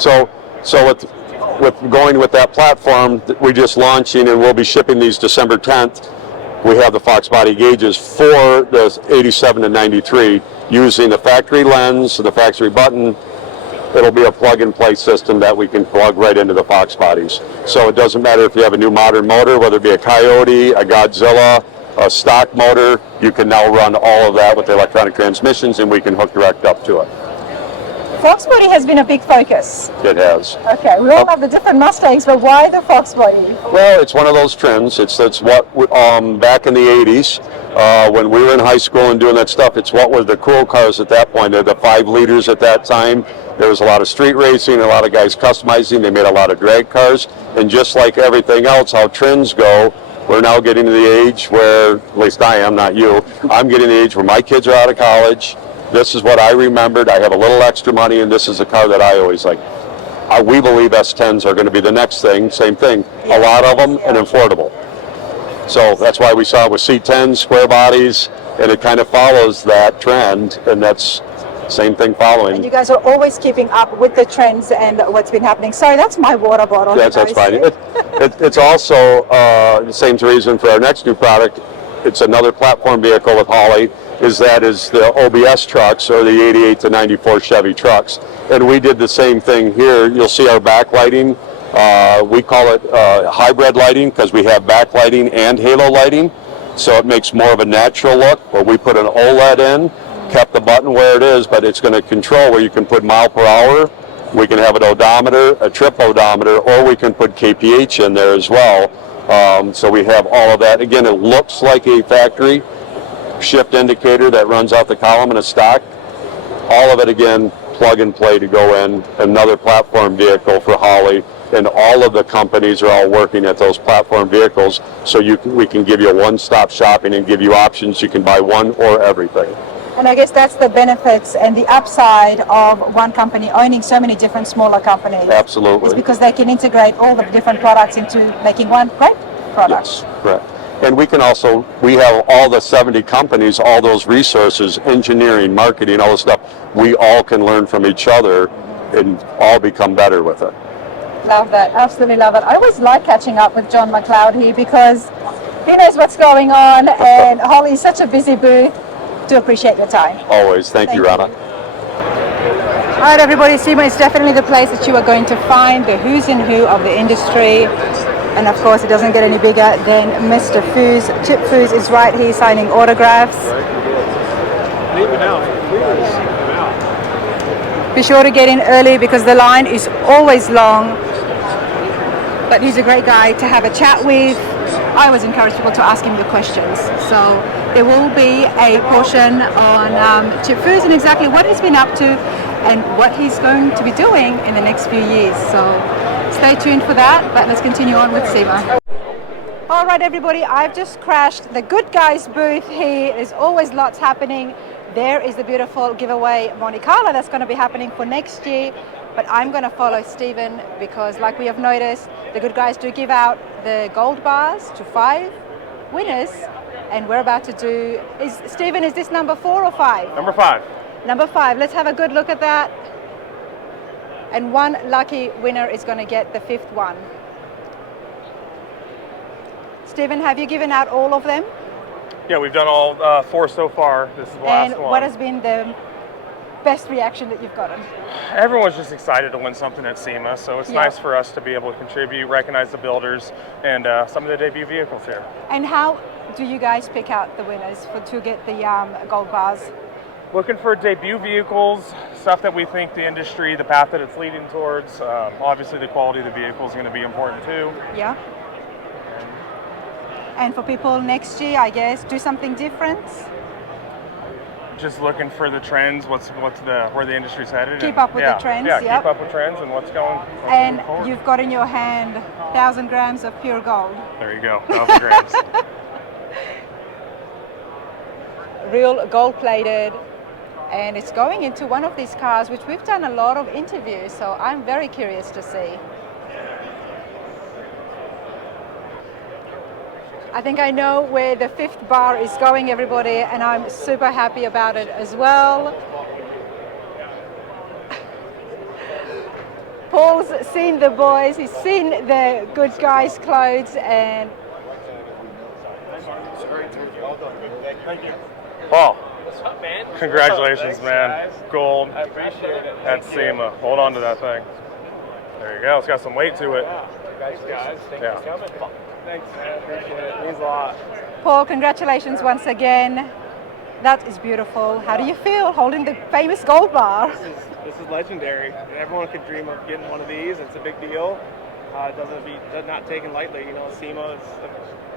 So with going with that platform, we're just launching, and we'll be shipping these December 10th. We have the Fox Body gauges for the 87 to 93 using the factory lens, the factory button. It'll be a plug-and-play system that we can plug right into the Fox Bodies. So it doesn't matter if you have a new modern motor, whether it be a Coyote, a Godzilla, a stock motor, you can now run all of that with the electronic transmissions, and we can hook direct up to it. Fox body has been a big focus. It has. Okay, we all have the different Mustangs, but why the Fox body? Well, it's one of those trends. It's what back in the 80s, when we were in high school and doing that stuff, it's what were the cool cars at that point. They're the 5 liters at that time. There was a lot of street racing, a lot of guys customizing. They made a lot of drag cars. And just like everything else, how trends go, we're now getting to the age where, at least I am, not you, I'm getting to the age where my kids are out of college. This is what I remembered. I have a little extra money, and this is a car that I always like. We believe S10s are going to be the next thing. Same thing. A lot of them and affordable. So that's why we saw it with C10s, square bodies, and it kind of follows that trend, and that's same thing following. And you guys are always keeping up with the trends and what's been happening. Sorry, that's my water bottle. That's fine. It's also the same reason for our next new product. It's another platform vehicle with Holley. Is the OBS trucks, or the 88 to 94 Chevy trucks. And we did the same thing here. You'll see our backlighting. We call it hybrid lighting because we have backlighting and halo lighting. So it makes more of a natural look. Where we put an OLED in, kept the button where it is, but it's going to control where you can put mile per hour. We can have an odometer, a trip odometer, or we can put KPH in there as well. So we have all of that. Again, it looks like a factory shift indicator that runs out the column in a stock. All of it, again, plug and play to go in. Another platform vehicle for Holley, and all of the companies are all working at those platform vehicles, so we can give you a one-stop shopping and give you options. You can buy one or everything. And I guess that's the benefits and the upside of one company owning so many different smaller companies. Absolutely. It's because they can integrate all the different products into making one great product. Yes, correct. And we have all the 70 companies, all those resources, engineering, marketing, all this stuff. We all can learn from each other and all become better with it. Love that, absolutely love it. I always like catching up with John McLeod here because he knows what's going on, and Holley is such a busy booth. Do appreciate your time. Always. Thank you, Rana. All right, everybody, Sema is definitely the place that you are going to find the who's and who of the industry. And of course, it doesn't get any bigger than Mr. Foos. Chip Foos is right here signing autographs. Be sure to get in early because the line is always long. But he's a great guy to have a chat with. I always encourage people to ask him the questions. So there will be a portion on Chip Foos and exactly what he's been up to and what he's going to be doing in the next few years. So stay tuned for that, but let's continue on with Sema. All right, everybody, I've just crashed the Goodguys booth here. There's always lots happening. There is the beautiful giveaway Monte Carlo that's going to be happening for next year. But I'm going to follow Stephen because, like we have noticed, the Goodguys do give out the gold bars to 5 winners, and we're about to do, Stephen, is this number 4 or 5? Number 5. Number 5, let's have a good look at that. And one lucky winner is going to get the 5th one. Stephen, have you given out all of them? Yeah, we've done all 4 so far. This is the last one. And what has been the best reaction that you've gotten? Everyone's just excited to win something at SEMA, so it's nice for us to be able to contribute, recognize the builders, and some of the debut vehicles here. And how do you guys pick out the winners to get the gold bars? Looking for debut vehicles, stuff that we think the industry, the path that it's leading towards. Obviously the quality of the vehicle is going to be important too. Yeah. And for people next year, I guess, do something different? Just looking for the trends, where the industry's headed. Keep up with the trends, yeah. Keep up with trends and what's going And forward. you've got in your hand 1,000 grams of pure gold. There you go, 1,000 grams. Real gold plated. And it's going into one of these cars, which we've done a lot of interviews, so I'm very curious to see. I think I know where the 5th bar is going, everybody, and I'm super happy about it as well. Paul's seen the boys, he's seen the Goodguys clothes, and... Thank you. Paul, congratulations, man. Gold. I appreciate it. At SEMA. Hold on to that thing. There you go. It's got some weight to it. Thanks, guys. Thank you for coming. Thanks, man. Appreciate it. It means a lot. Paul, congratulations once again. That is beautiful. How do you feel holding the famous gold bar? This is legendary. Everyone could dream of getting one of these. It's a big deal. It does not taken lightly. You know, SEMA is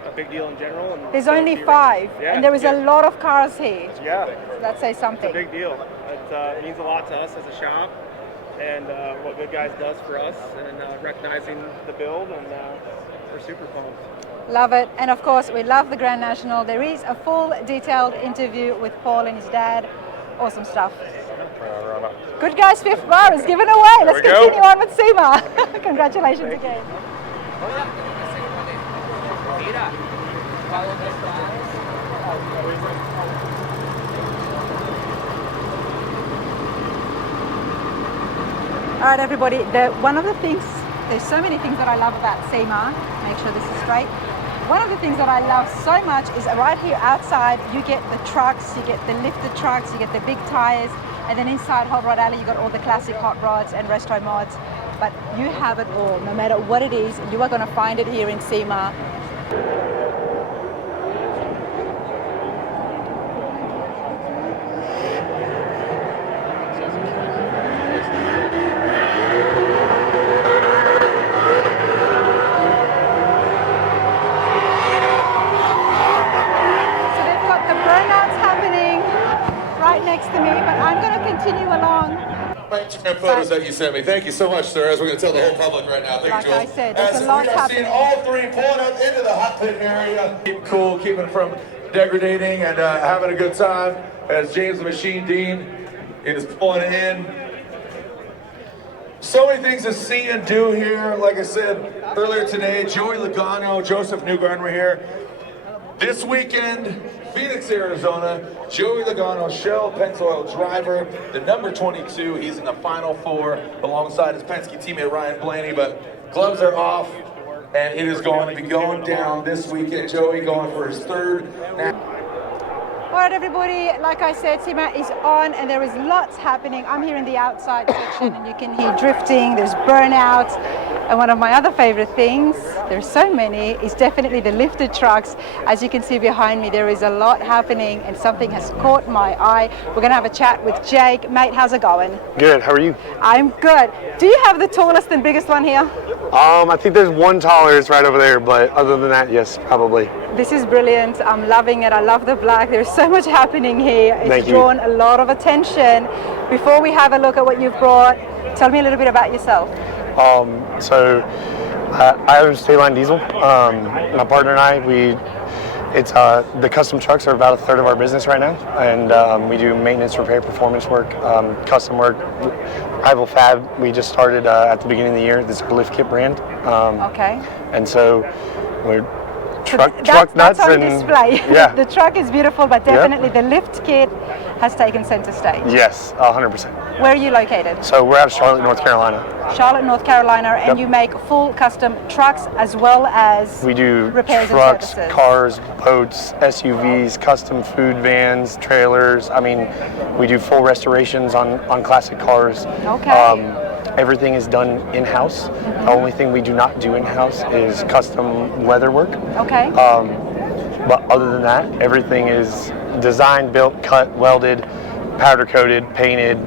a big deal in general. And there's only 5, and there is a lot of cars here. Yeah. That says something. It's a big deal. It means a lot to us as a shop, and what Goodguys does for us, and recognizing the build, and we're super pumped. Love it. And of course, we love the Grand National. There is a full detailed interview with Paul and his dad. Awesome stuff. Goodguys 5th bar is given away. Let's continue on with SEMA. Congratulations again. All right, everybody. One of the things, there's so many things that I love about SEMA. Make sure this is straight. One of the things that I love so much is right here outside, you get the trucks, you get the lifted trucks, you get the big tires, and then inside Hot Rod Alley, you got all the classic hot rods and resto mods. But you have it all, no matter what it is, you are going to find it here in SEMA. Photos that you sent me. Thank you so much, sir. As we're going to tell the whole public right now. Thank like you, Joel. I said, there's a lot happening. We are seeing all 3 pulling up into the hot pit area. Keep cool, keeping from degrading, and having a good time. As James the Machine Dean is pulling in. So many things to see and do here. Like I said earlier today, Joey Logano, Joseph Newgarden were here. This weekend, Phoenix, Arizona, Joey Logano, Shell Pennzoil driver, the number 22. He's in the Final 4 alongside his Penske teammate Ryan Blaney, but gloves are off, and it is going to be going down this weekend. Joey going for his 3rd. All right, everybody, like I said, SEMA is on, and there is lots happening. I'm here in the outside section, and you can hear drifting, there's burnout, and one of my other favorite things, there's so many, is definitely the lifted trucks. As you can see behind me, there is a lot happening, and something has caught my eye. We're going to have a chat with Jake. Mate, how's it going? Good, how are you? I'm good. Do you have the tallest and biggest one here? I think there's one taller, it's right over there, but other than that, yes, probably. This is brilliant. I'm loving it. I love the black. There's so much happening here. It's drawn a lot of attention. Before we have a look at what you've brought, tell me a little bit about yourself. I own State Line Diesel. My partner and I, the custom trucks are about 1/3 of our business right now, and we do maintenance, repair, performance work, custom work. Rival Fab, we just started at the beginning of the year. This is our lift kit brand. Okay. And so we're truck nuts that's on and display. Yeah. The truck is beautiful, but definitely the lift kit has taken center stage. Yes, 100%. Where are you located? So we're out of Charlotte, North Carolina. Charlotte, North Carolina, and Yep. you make full custom trucks as well as We do repairs trucks, and services. cars, boats, SUVs, custom food vans, trailers. I mean, we do full restorations on classic cars. Okay. Everything is done in-house. The only thing we do not do in-house is custom leather work. Okay. But other than that, everything is designed, built, cut, welded, powder coated, painted,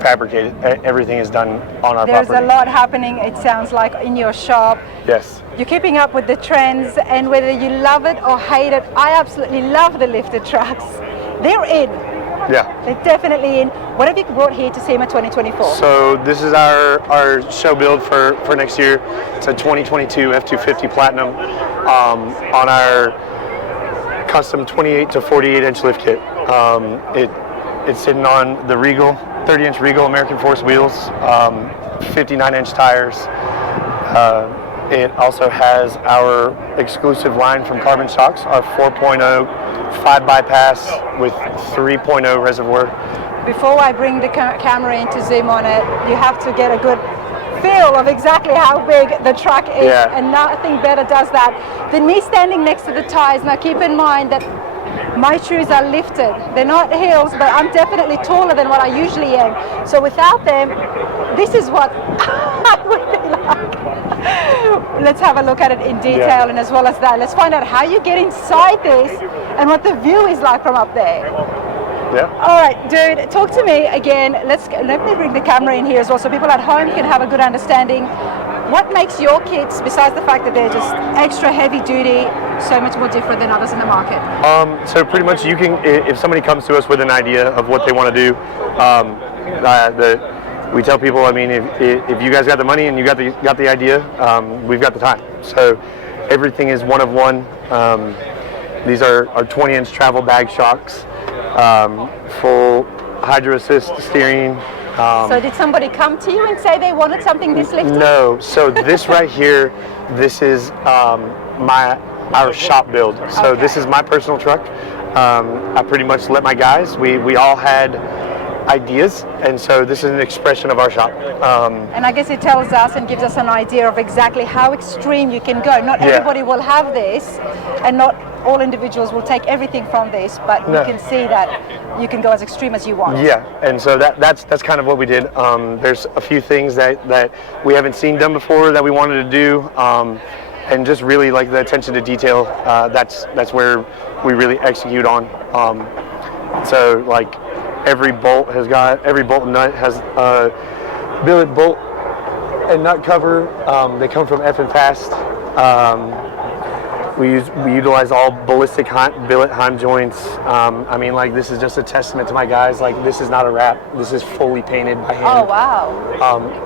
fabricated. Everything is done on our There's property. a lot happening, it sounds like, in your shop. Yes. You're keeping up with the trends, and whether you love it or hate it, I absolutely love the lifted trucks. They're in. Yeah. They're definitely in. What have you brought here to SEMA 2024? So this is our show build for next year. It's a 2022 F250 Platinum on our custom 28 to 48 inch lift kit. It's sitting on the Regal, 30-inch Regal American Force wheels, 59-inch tires. It also has our exclusive line from Carbon Shocks, our 4.0 5 bypass with 3.0 reservoir. Before I bring the camera in to zoom on it, you have to get a good feel of exactly how big the truck is, Yeah. and nothing better does that than me standing next to the tires. Now keep in mind that my shoes are lifted. They're not heels, but I'm definitely taller than what I usually am. So without them, this is what I would be like. Let's have a look at it in detail, and as well as that, let's find out how you get inside this and what the view is like from up there. Yeah. All right, dude, talk to me again. Let me bring the camera in here as well, so people at home can have a good understanding. What makes your kits, besides the fact that they're just extra heavy duty, so much more different than others in the market? So pretty much you can, if somebody comes to us with an idea of what they want to do, we tell people, I mean, if you guys got the money and you got the idea, we've got the time. So everything is one of one. These are our 20-inch travel bag shocks, full hydro assist steering. So did somebody come to you and say they wanted something this lifted? No. So this right here, this is our shop build. So this is my personal truck. I pretty much let my guys. We all had ideas, and so this is an expression of our shop. And I guess it tells us and gives us an idea of exactly how extreme you can go. Not everybody will have this, and not all individuals will take everything from this, but No. you can see that you can go as extreme as you want. Yeah, and so that's kind of what we did. There's a few things that we haven't seen done before that we wanted to do, and just really like the attention to detail. That's where we really execute on. So like every bolt and nut has billet bolt and nut cover. They come from F and Fast. We utilize all ballistic billet heim joints. I mean, like, this is just a testament to my guys. Like, this is not a wrap. This is fully painted by hand. Oh, wow.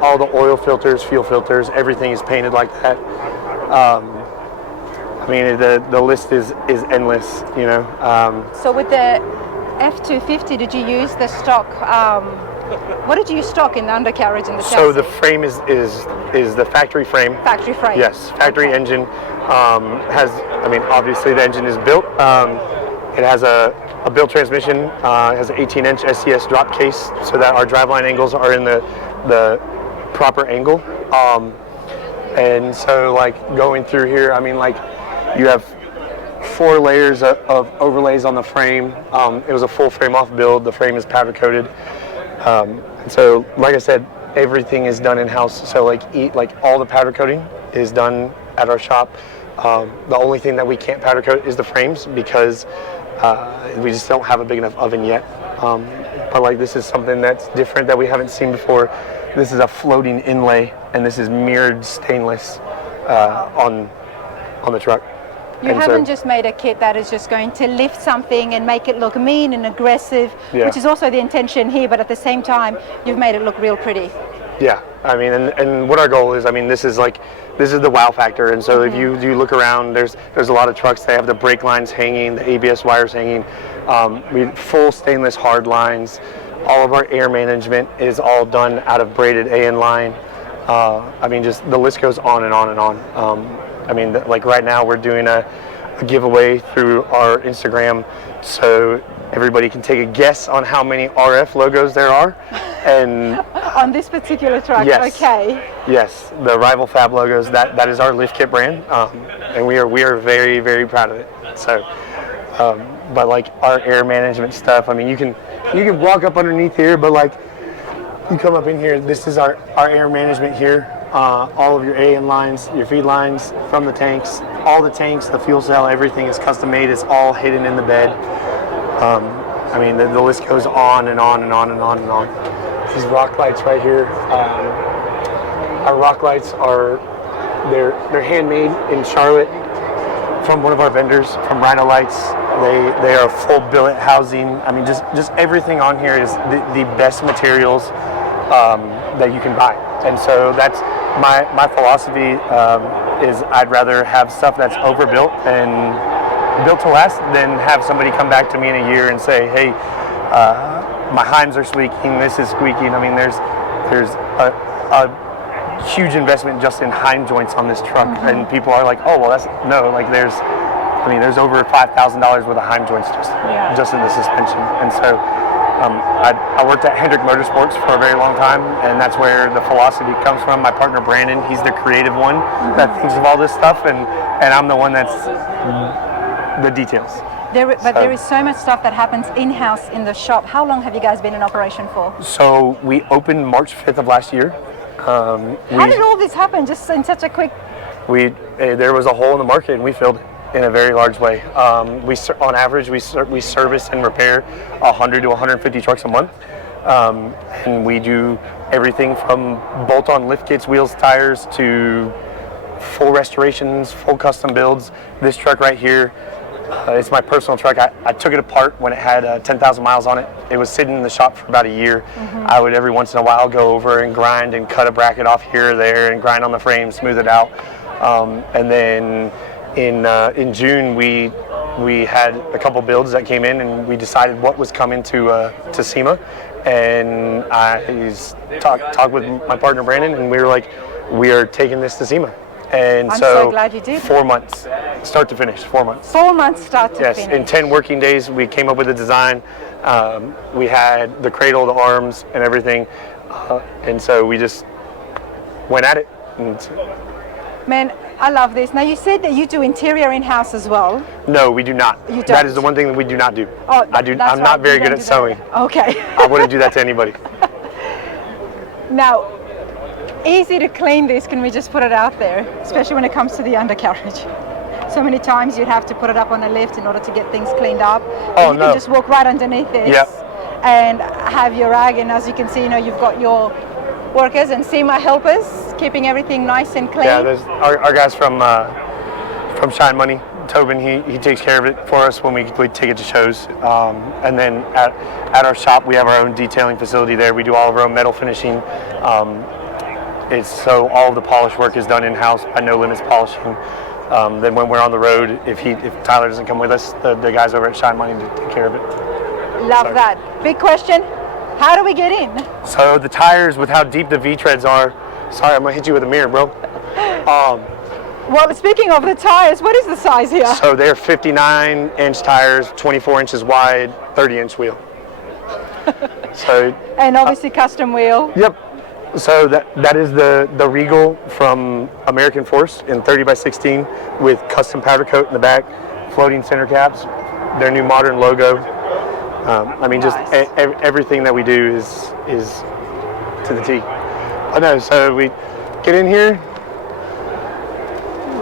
All the oil filters, fuel filters, everything is painted like that. I mean, the list is endless, you know. So with the F250, did you use the stock? What did you use stock in the undercarriage and the chassis? So the frame is the factory frame. Factory frame. Yes, factory engine. I mean, obviously the engine is built. It has a built transmission. It has an 18-inch SCS drop case, so that our driveline angles are in the proper angle. And so, like, going through here, I mean, like, you have 4 layers of overlays on the frame. It was a full frame off build. The frame is powder coated. So, like I said, everything is done in-house. So, like all the powder coating is done at our shop. The only thing that we can't powder coat is the frames, because we just don't have a big enough oven yet. But like, this is something that's different that we haven't seen before. This is a floating inlay, and this is mirrored stainless on the truck. You haven't just made a kit that is just going to lift something and make it look mean and aggressive, which is also the intention here, but at the same time, you've made it look real pretty. Yeah, I mean, and what our goal is, I mean, this is the wow factor. And so if you look around, there's a lot of trucks that have the brake lines hanging, the ABS wires hanging, full stainless hard lines. All of our air management is all done out of braided AN line. I mean, just the list goes on and on and on. I mean, like right now we're doing a a giveaway through our Instagram, so everybody can take a guess on how many RF logos there are. And on this particular truck, yes, okay. Yes, the Rival Fab logos. That is our lift kit brand, and we are very, very proud of it. So, but like our air management stuff, I mean, you can walk up underneath here, but like you come up in here, this is our air management here. All of your AN lines, your feed lines from the tanks, all the tanks, the fuel cell, everything is custom made. It's all hidden in the bed. I mean, the list goes on and on and on and on and on. These rock lights right here, our rock lights are, they're handmade in Charlotte from one of our vendors, from Rhino Lights. They are full billet housing. I mean, just everything on here is the best materials that you can buy. And so that's my philosophy, is I'd rather have stuff that's overbuilt and built to last than have somebody come back to me in a year and say, hey, my Heims are squeaking, this is squeaking. I mean, there's a huge investment just in Heim joints on this truck, and people are like, oh, well, there's over $5,000 worth of Heim joints just in the suspension. And so I worked at Hendrick Motorsports for a very long time, and that's where the philosophy comes from. My partner Brandon, he's the creative one that thinks of all this stuff, and I'm the one that's the details. There is so much stuff that happens in-house in the shop. How long have you guys been in operation for? So we opened March 5th of last year. How did all this happen just in such a quick... There was a hole in the market and we filled it in a very large way. On average, we service and repair 100 to 150 trucks a month. And we do everything from bolt-on lift kits, wheels, tires, to full restorations, full custom builds. This truck right here, it's my personal truck. I took it apart when it had 10,000 miles on it. It was sitting in the shop for about a year. I would every once in a while go over and grind and cut a bracket off here or there and grind on the frame, smooth it out. And then in June we had a couple builds that came in, and we decided what was coming to Sema. And I talked with my partner Brandon, and we were like, we are taking this to Sema. And I'm so glad you did. 4 months, start to finish, 4 months. 4 months start to finish. Yes, in 10 working days, we came up with a design. We had the cradle, the arms, and everything. And so we just went at it. Man, I love this. Now, you said that you do interior in-house as well. No, we do not. You don't? That is the one thing that we do not do. Oh, I'm not very good at sewing. Okay. I wouldn't do that to anybody. Now, easy to clean this, can we just put it out there, especially when it comes to the undercarriage. So many times you'd have to put it up on a lift in order to get things cleaned up. Oh, you can just walk right underneath this and have your rag, and as you can see, you've got your workers and Sema helpers keeping everything nice and clean. Yeah, there's our guys from Shine Money, Tobin, he takes care of it for us when we take it to shows. And then at our shop, we have our own detailing facility there. We do all of our own metal finishing. So all of the polish work is done in-house by No Limits Polishing. Then when we're on the road, if Tyler doesn't come with us, the guys over at Shine Money take care of it. Love that. Big question, how do we get in? So the tires, with how deep the V-treads are, sorry, I'm gonna hit you with a mirror, bro. Well, speaking of the tires, what is the size here? So they're 59-inch tires, 24 inches wide, 30-inch wheel. And obviously custom wheel. Yep. So that is the Regal from American Force in 30x16 with custom powder coat in the back, floating center caps, their new modern logo. I mean, just everything that we do is to the T. I know. So we get in here.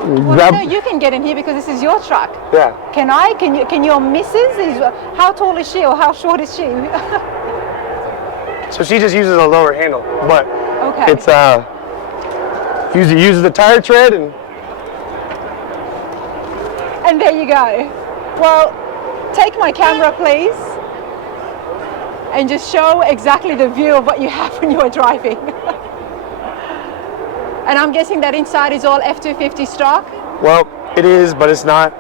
Well, you can get in here because this is your truck. Yeah. Can I? Can your missus? How tall is she, or how short is she? So she just uses a lower handle, but it's uses the tire tread and there you go. Well, take my camera, please, and just show exactly the view of what you have when you are driving. And I'm guessing that inside is all F-250 stock? Well, it is, but it's not.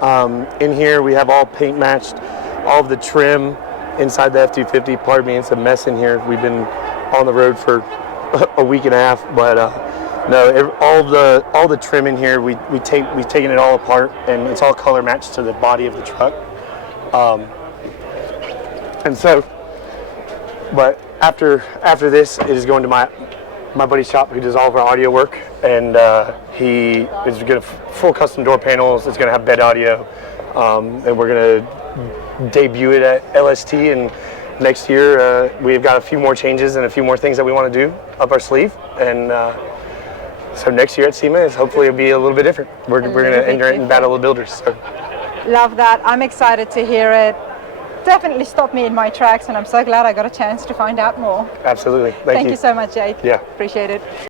In here we have all paint matched, all of the trim inside the F-250. Pardon me, it's a mess in here. We've been on the road for a week and a half, but No, all the trim in here, we've taken it all apart, and it's all color matched to the body of the truck. And so, but after this, it is going to my buddy's shop who does all of our audio work, and he is going to full custom door panels. It's going to have bed audio, and we're going to debut it at LST. And next year, we've got a few more changes and a few more things that we want to do up our sleeve. And so next year at Sema, hopefully it'll be a little bit different. We're going to enter it in battle of builders. So. Love that. I'm excited to hear it. Definitely stopped me in my tracks, and I'm so glad I got a chance to find out more. Absolutely. Thank you so much, Jake. Yeah. Appreciate it.